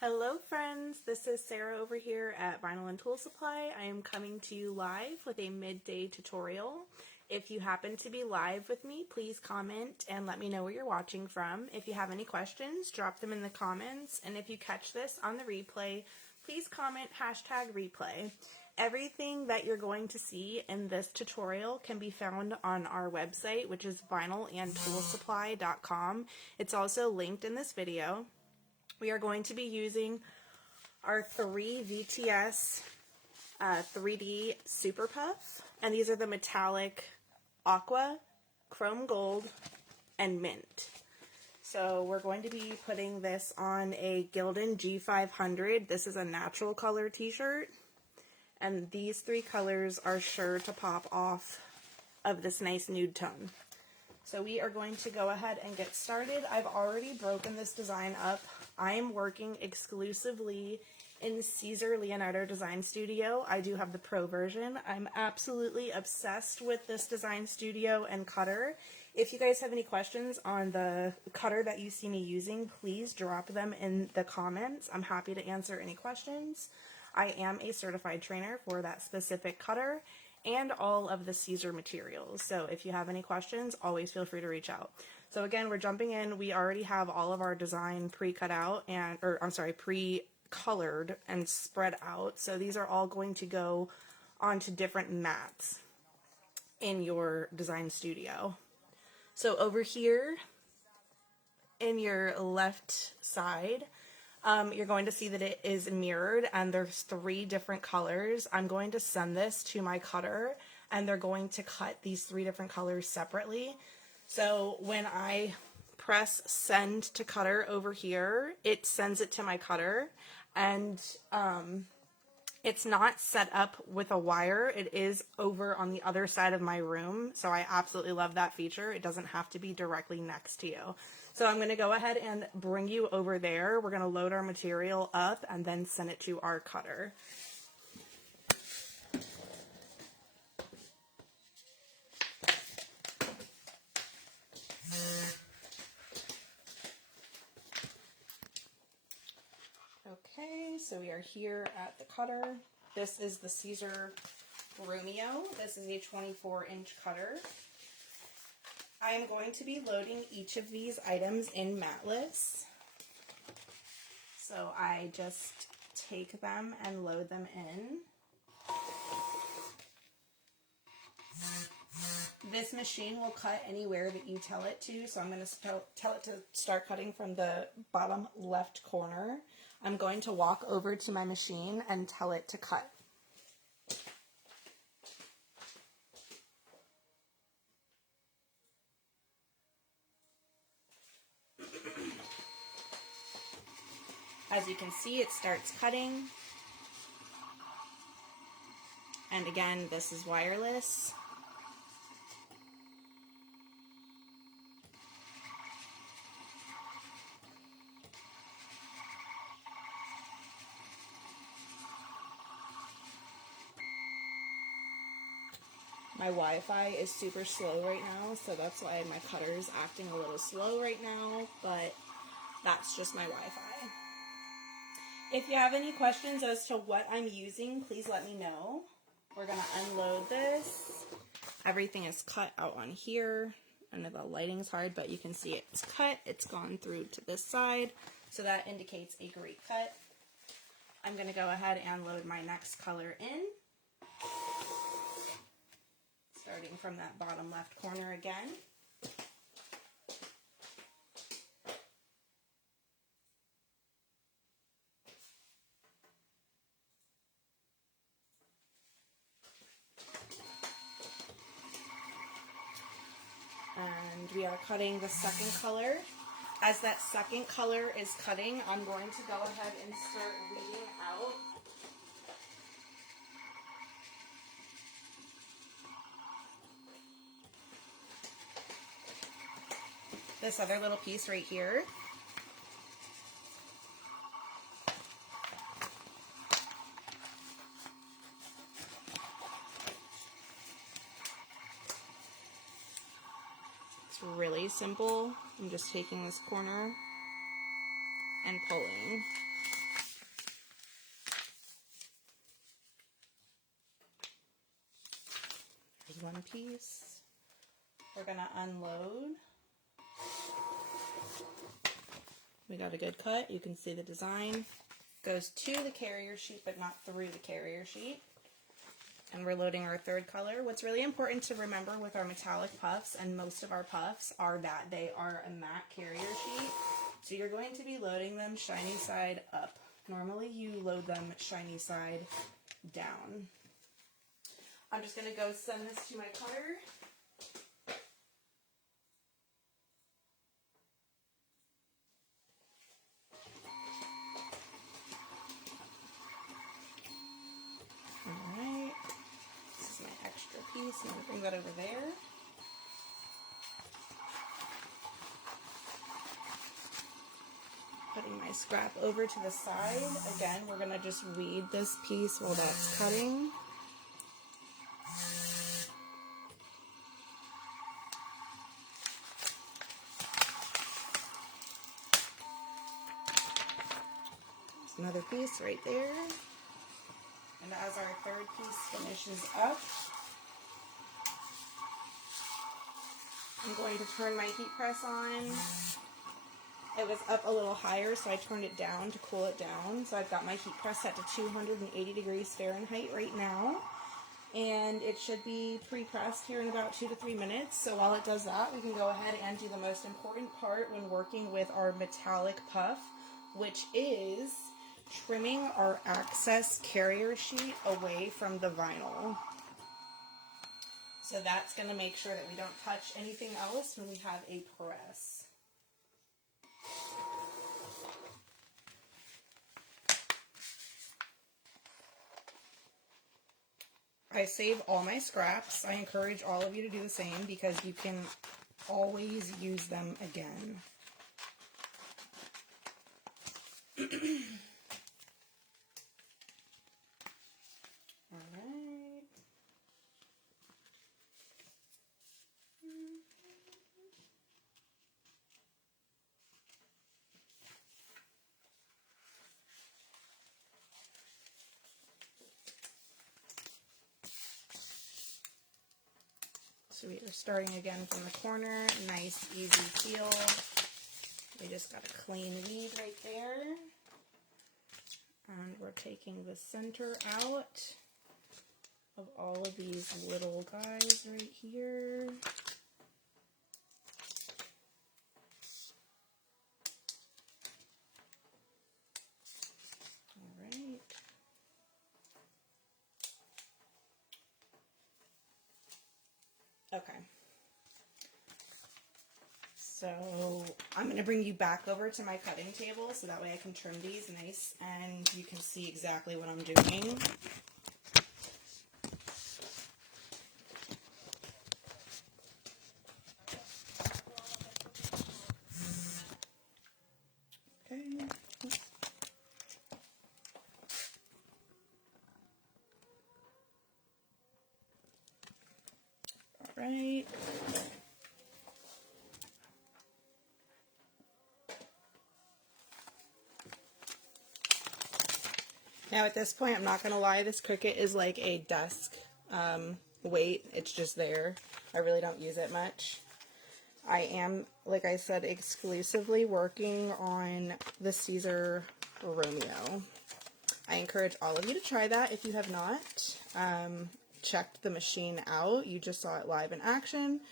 Hello friends, this is Sarah over here at Vinyl and Tool Supply. I am coming to you live with a midday tutorial. If you happen to be live with me, please comment and let me know where you're watching from. If you have any questions, drop them in the comments, and if you catch this on the replay, please comment #replay. Everything that you're going to see in this tutorial can be found on our website, which is vinylandtoolsupply.com. It's also linked in this video. We are going to be using our 3 VTS 3D Super Puff, and these are the metallic aqua, chrome gold, and mint. So we're going to be putting this on a Gildan G500. This is a natural color t-shirt, and these 3 colors are sure to pop off of this nice nude tone. So we are going to go ahead and get started. I've already broken this design up. I am working exclusively in Caesar Leonardo Design Studio. I do have the pro version. I'm absolutely obsessed with this design studio and cutter. If you guys have any questions on the cutter that you see me using, please drop them in the comments. I'm happy to answer any questions. I am a certified trainer for that specific cutter and all of the Caesar materials. So if you have any questions, always feel free to reach out. So again, we're jumping in. We already have all of our design pre-cut out and, pre-colored and spread out. So these are all going to go onto different mats in your design studio. So over here in your left side, you're going to see that it is mirrored and there's 3 different colors. I'm going to send this to my cutter and they're going to cut these 3 different colors separately. So when I press send to cutter over here, it sends it to my cutter, and it's not set up with a wire. It is over on the other side of my room, so I absolutely love that feature. It doesn't have to be directly next to you. So I'm going to go ahead and bring you over there. We're going to load our material up and then send it to our cutter. Okay, so we are here at the cutter. This is the Caesar Romeo. This is a 24-inch cutter. I am going to be loading each of these items in matless. So I just take them and load them in. This machine will cut anywhere that you tell it to, so I'm going to tell it to start cutting from the bottom left corner. I'm going to walk over to my machine and tell it to cut. As you can see, it starts cutting. And again, this is wireless. My Wi-Fi is super slow right now, so that's why my cutter is acting a little slow right now, but that's just my Wi-Fi. If you have any questions as to what I'm using, please let me know. We're going to unload this. Everything is cut out on here. I know the lighting's hard, but you can see it's cut. It's gone through to this side, so that indicates a great cut. I'm going to go ahead and load my next color in. Starting from that bottom left corner again. And we are cutting the second color. As that second color is cutting, I'm going to go ahead and start weeding out this other little piece right here. It's really simple. I'm just taking this corner and pulling. one piece. We're going to unload. We got a good cut. You can see the design. Goes to the carrier sheet, but not through the carrier sheet. And we're loading our third color. What's really important to remember with our metallic puffs, and most of our puffs, are that they are a matte carrier sheet. So you're going to be loading them shiny side up. Normally you load them shiny side down. I'm just going to go send this to my cutter. Alright. This is my extra piece. I'm going to bring that over there. Putting my scrap over to the side. Again, we're going to just weed this piece while that's cutting. There's another piece right there. And as our third piece finishes up, I'm going to turn my heat press on. It was up a little higher, so I turned it down to cool it down. So I've got my heat press set to 280 degrees Fahrenheit right now. And it should be pre-pressed here in about 2 to 3 minutes. So while it does that, we can go ahead and do the most important part when working with our metallic puff, which is trimming our excess carrier sheet away from the vinyl. So that's going to make sure that we don't touch anything else when we have a press. I save all my scraps. I encourage all of you to do the same because you can always use them again. Alright. So we are starting again from the corner. Nice, easy feel. We just got a clean weed right there. And we're taking the center out of all of these little guys right here. Alright. Okay. So I'm going to bring you back over to my cutting table so that way I can trim these nice and you can see exactly what I'm doing. Okay. All right. Now at this point, I'm not going to lie, this Cricut is like a desk weight. It's just there. I really don't use it much. I am, like I said, exclusively working on the Caesar Romeo. I encourage all of you to try that if you have not checked the machine out. You just saw it live in action.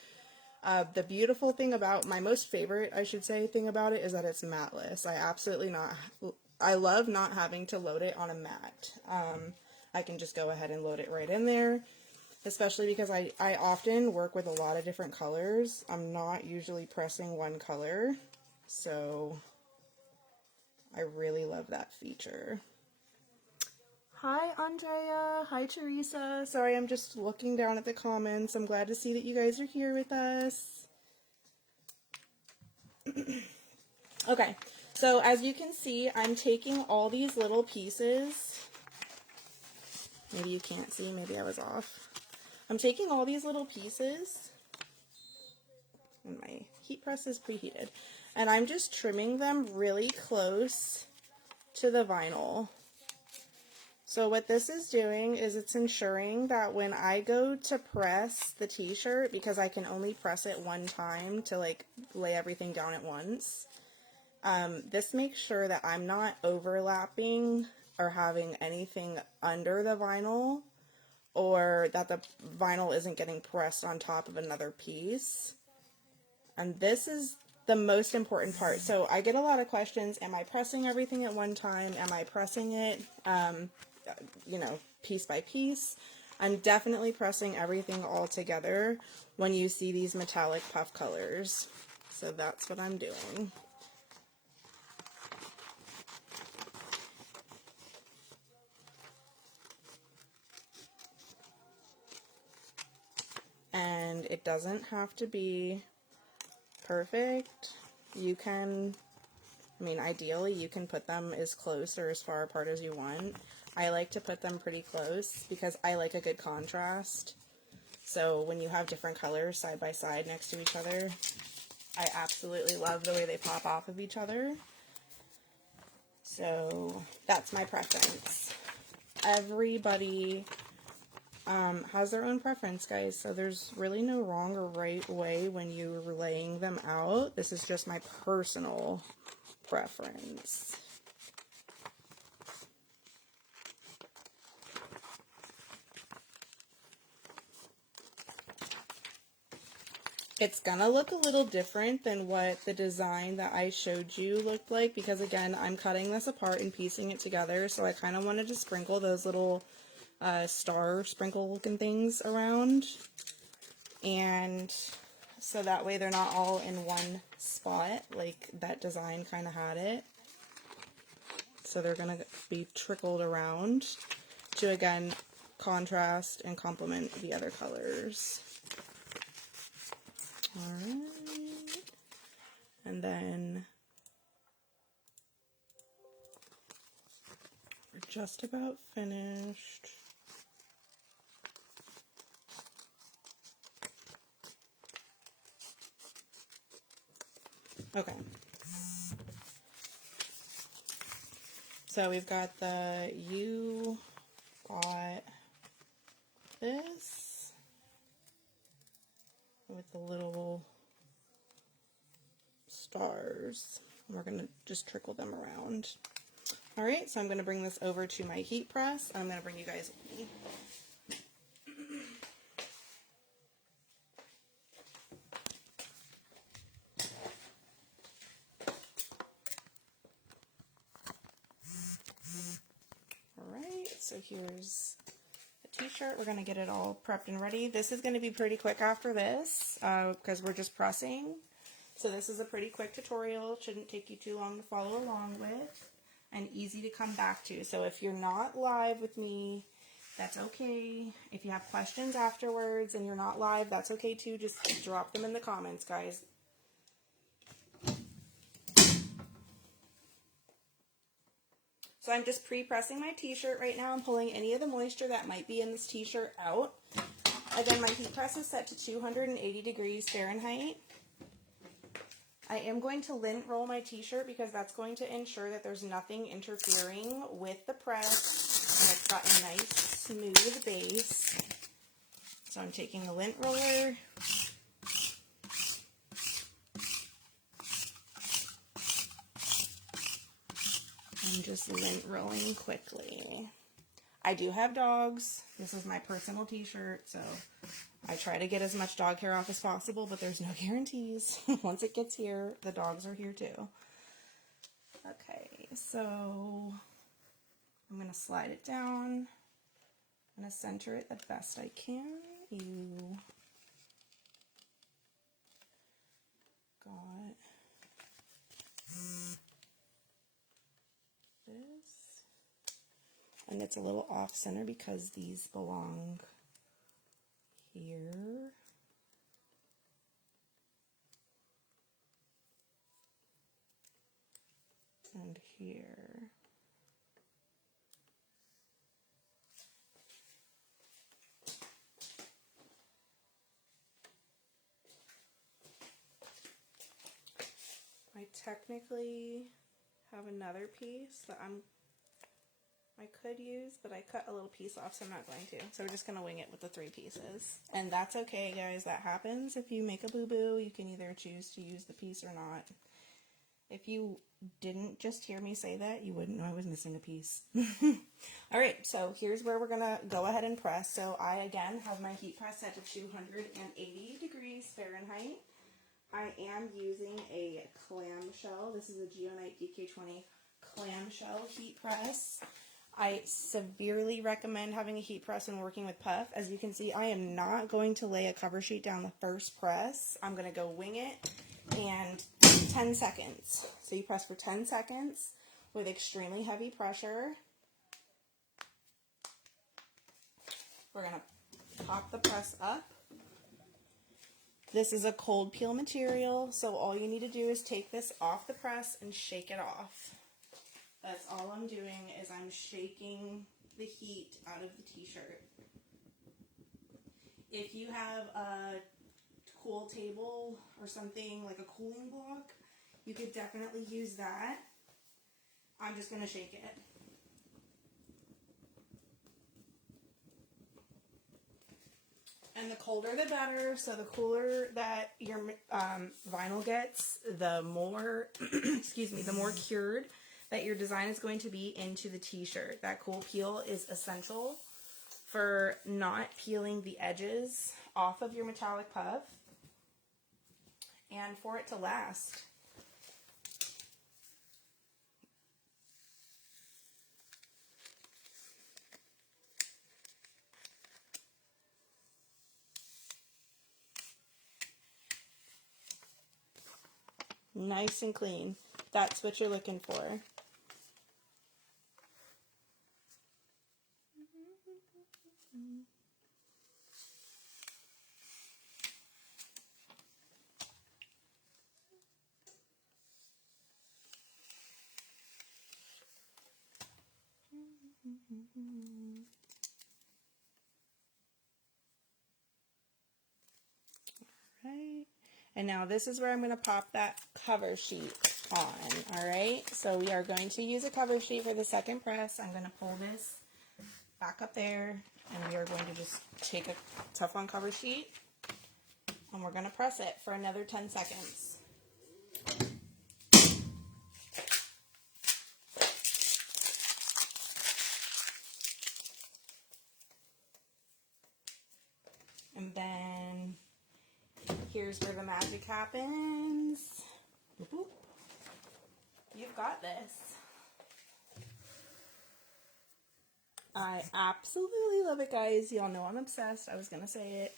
The beautiful thing about, my most favorite, I should say, thing about it is that it's matless. I love not having to load it on a mat. I can just go ahead and load it right in there, especially because I often work with a lot of different colors. I'm not usually pressing one color, so I really love that feature. Hi, Andrea. Hi, Teresa. Sorry, I'm just looking down at the comments. I'm glad to see that you guys are here with us. Okay. So as you can see, I'm taking all these little pieces. Maybe you can't see, maybe I was off. I'm taking all these little pieces, and my heat press is preheated, and I'm just trimming them really close to the vinyl. So what this is doing is it's ensuring that when I go to press the t-shirt, because I can only press it one time to like lay everything down at once, this makes sure that I'm not overlapping or having anything under the vinyl, or that the vinyl isn't getting pressed on top of another piece. And this is the most important part. So I get a lot of questions, am I pressing everything at one time? Am I pressing it, you know, piece by piece? I'm definitely pressing everything all together when you see these metallic puff colors. So that's what I'm doing. And it doesn't have to be perfect. You can, I mean, ideally you can put them as close or as far apart as you want. I like to put them pretty close because I like a good contrast. So when you have different colors side by side next to each other, I absolutely love the way they pop off of each other. So that's my preference. Everybody has their own preference, guys, so there's really no wrong or right way when you're laying them out. This is just my personal preference. It's gonna look a little different than what the design that I showed you looked like, because again, I'm cutting this apart and piecing it together, so I kind of wanted to sprinkle those little star sprinkle looking things around, and so that way they're not all in one spot like that design kind of had it. So they're going to be trickled around to, again, contrast and complement the other colors. Alright, and then we're just about finished. Okay. So we've got you got this with the little stars. We're going to just trickle them around. Alright, so I'm going to bring this over to my heat press. I'm going to bring you guys with me. So here's the t-shirt. We're going to get it all prepped and ready. This is going to be pretty quick after this because we're just pressing. So this is a pretty quick tutorial. It shouldn't take you too long to follow along with and easy to come back to. So if you're not live with me, that's okay. If you have questions afterwards and you're not live, that's okay too. Just drop them in the comments, guys. So I'm just pre-pressing my t-shirt right now. I'm pulling any of the moisture that might be in this t-shirt out. Again, my heat press is set to 280 degrees Fahrenheit. I am going to lint roll my t-shirt because that's going to ensure that there's nothing interfering with the press and it's got a nice smooth base. So I'm taking the lint roller. I'm just lint rolling quickly. I do have dogs. This is my personal t-shirt, so I try to get as much dog hair off as possible, but there's no guarantees. Once it gets here, the dogs are here too. Okay, so I'm going to slide it down. I'm going to center it the best I can. You got this. And it's a little off center because these belong here. And here. I technically have another piece that I'm I could use, but I cut a little piece off, so I'm not going to. So we're just going to wing it with the 3 pieces. And that's okay, guys. That happens. If you make a boo-boo, you can either choose to use the piece or not. If you didn't just hear me say that, you wouldn't know I was missing a piece. Alright, so here's where we're going to go ahead and press. So I, again, have my heat press set to 280 degrees Fahrenheit. I am using a Clamshell. This is a Geonite DK20 Clamshell heat press. I severely recommend having a heat press when working with puff. As you can see, I am not going to lay a cover sheet down the first press. I'm going to go wing it, and 10 seconds. So you press for 10 seconds with extremely heavy pressure. We're going to pop the press up. This is a cold peel material, so all you need to do is take this off the press and shake it off. That's all I'm doing, is I'm shaking the heat out of the t-shirt. If you have a cool table or something like a cooling block, you could definitely use that. I'm just going to shake it. And the colder the better, so the cooler that your vinyl gets, the more, excuse me, the more cured that your design is going to be into the t-shirt. That cool peel is essential for not peeling the edges off of your metallic puff and for it to last. Nice and clean. That's what you're looking for. Right. And now this is where I'm going to pop that cover sheet on. Alright, so we are going to use a cover sheet for the second press. I'm going to pull this back up there, and we are going to just take a Teflon cover sheet, and we're going to press it for another 10 seconds. And then here's where the magic happens. Boop, boop. You've got this. I absolutely love it, guys. Y'all know I'm obsessed. I was going to say it.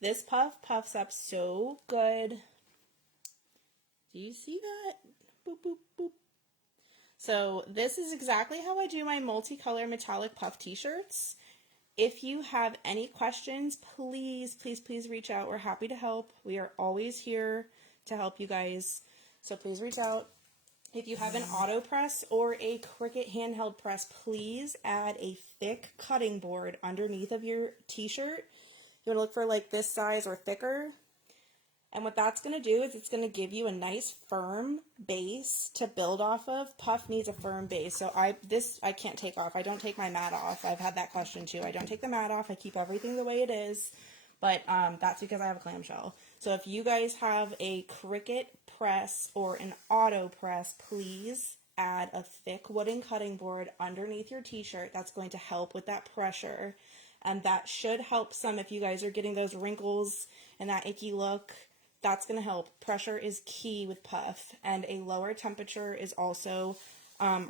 This puff puffs up so good. Do you see that? Boop, boop, boop. So this is exactly how I do my multicolor metallic puff t-shirts. If you have any questions, please, please, please reach out. We're happy to help. We are always here to help you guys. So please reach out. If you have an auto press or a Cricut handheld press, please add a thick cutting board underneath of your t-shirt. You want to look for like this size or thicker. And what that's going to do is it's going to give you a nice firm base to build off of. Puff needs a firm base. So I can't take off. I don't take my mat off. I've had that question too. I don't take the mat off. I keep everything the way it is. But that's because I have a clamshell. So if you guys have a Cricut press or an auto press, please add a thick wooden cutting board underneath your t-shirt. That's going to help with that pressure. And that should help some if you guys are getting those wrinkles and that icky look. That's going to help. Pressure is key with puff, and a lower temperature is also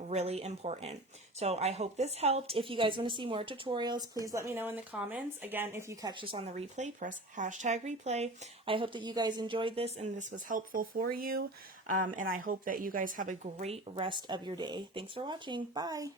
really important. So I hope this helped. If you guys want to see more tutorials, please let me know in the comments. Again, if you catch this on the replay, press #replay. I hope that you guys enjoyed this and this was helpful for you. And I hope that you guys have a great rest of your day. Thanks for watching. Bye.